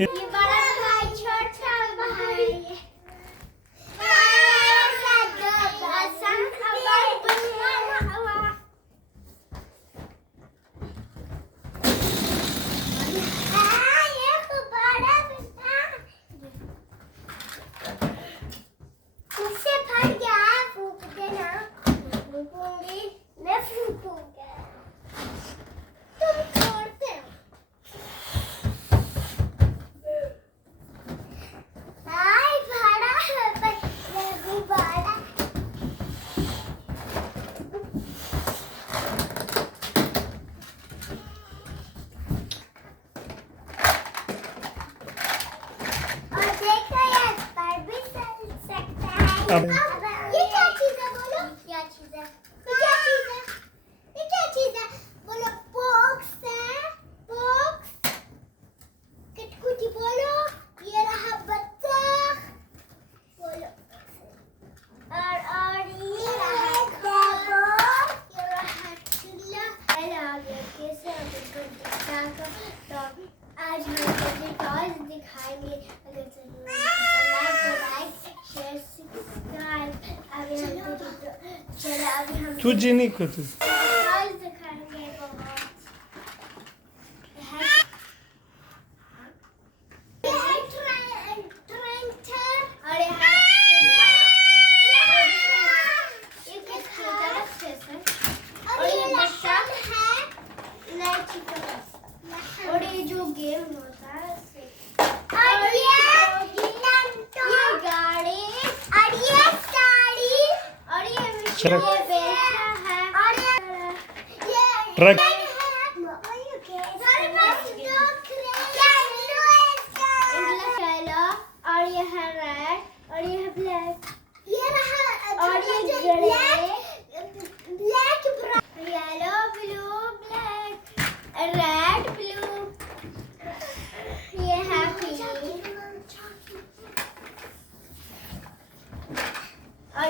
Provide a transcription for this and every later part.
ये बड़ा भाई, छोटा भाई, ये क्या चीज है बोलो, क्या चीज है, ये क्या चीज है, ये क्या चीज है बोलो, बॉक्स है, बॉक्स, किटकुटी बोलो, ये रहा बच्चा बोलो, और ये रहा घर, ये रहा चूल्हा, आगे कैसे तो आज हम टॉयज दिखाएंगे। अगर लाइक शेयर सब्सक्राइब। चलो अभी हम तुझे नहीं कुछ टॉयज दिखाएंगे और ये जो गेम होता है और ये गाड़ी और ये साड़ी और ये बेचा है और ये ट्रक और ये है रेड और ये है ब्लैक, ये रहा और ये black yellow blue black red blue, ये है पिंक और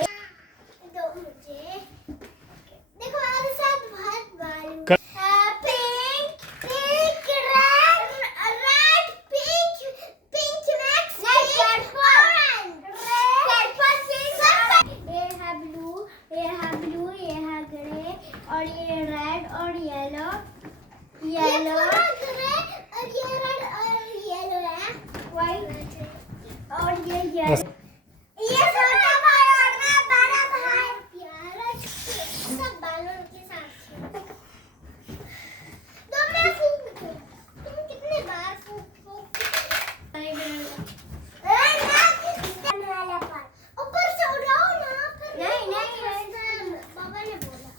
दो मुझे देखो मेरे साथ बहुत बालू pink pink red pink pink max ये है ब्लू, ये है ब्लू, ये है ग्रे और ये रेड और येलो येलो और ये रेड और येलो है व्हाइट और ये छोटा भाई और मैं बड़ा भाई प्यारा सब बालों के साथ तो मैं फूंक दूं, तुम कितने बार फूंको ऊपर से उड़ाओ ना फिर नहीं बाबा ने बोला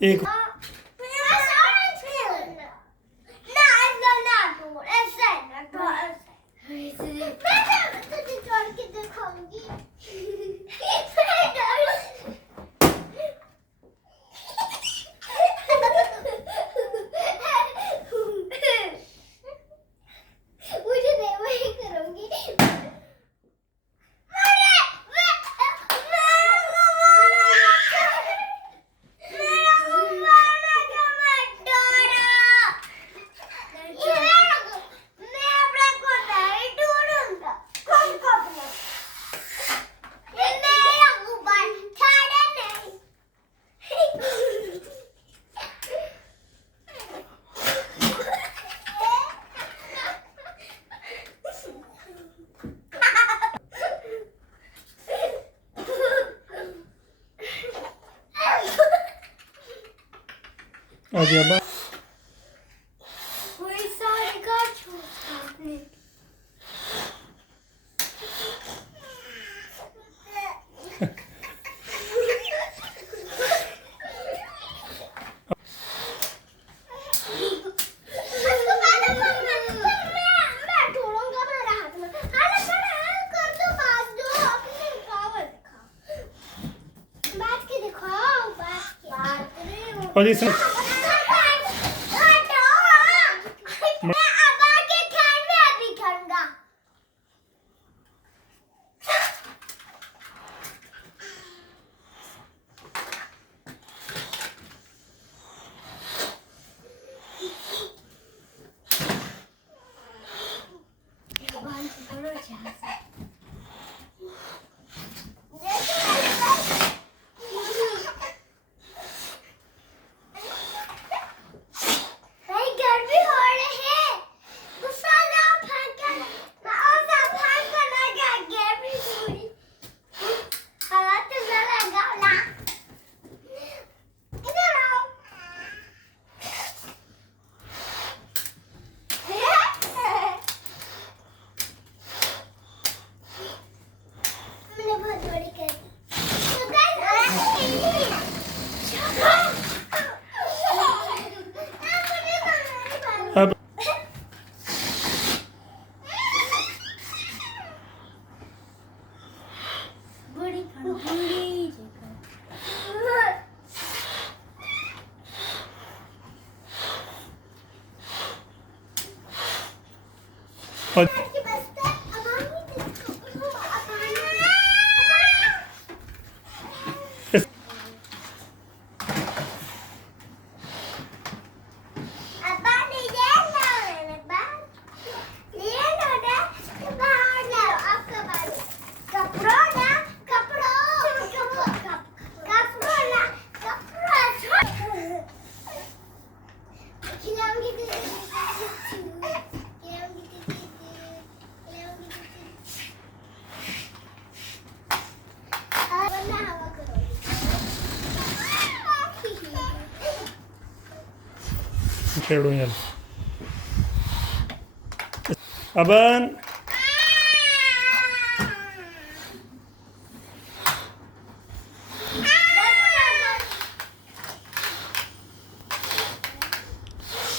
एक आज अब्बा कोई सारे का छोटा आपने और इसमें अब और खेड़ो यार अबन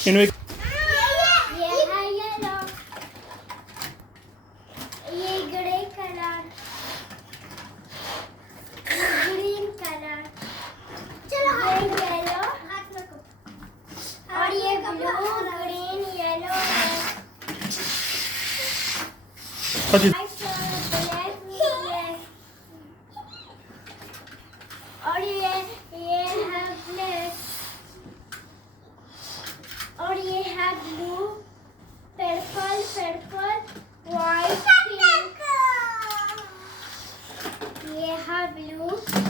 इनमें अच्छी और ये है ब्लैक और ये है ब्लू पर्पल व्हाइट पिंक ये है ब्लू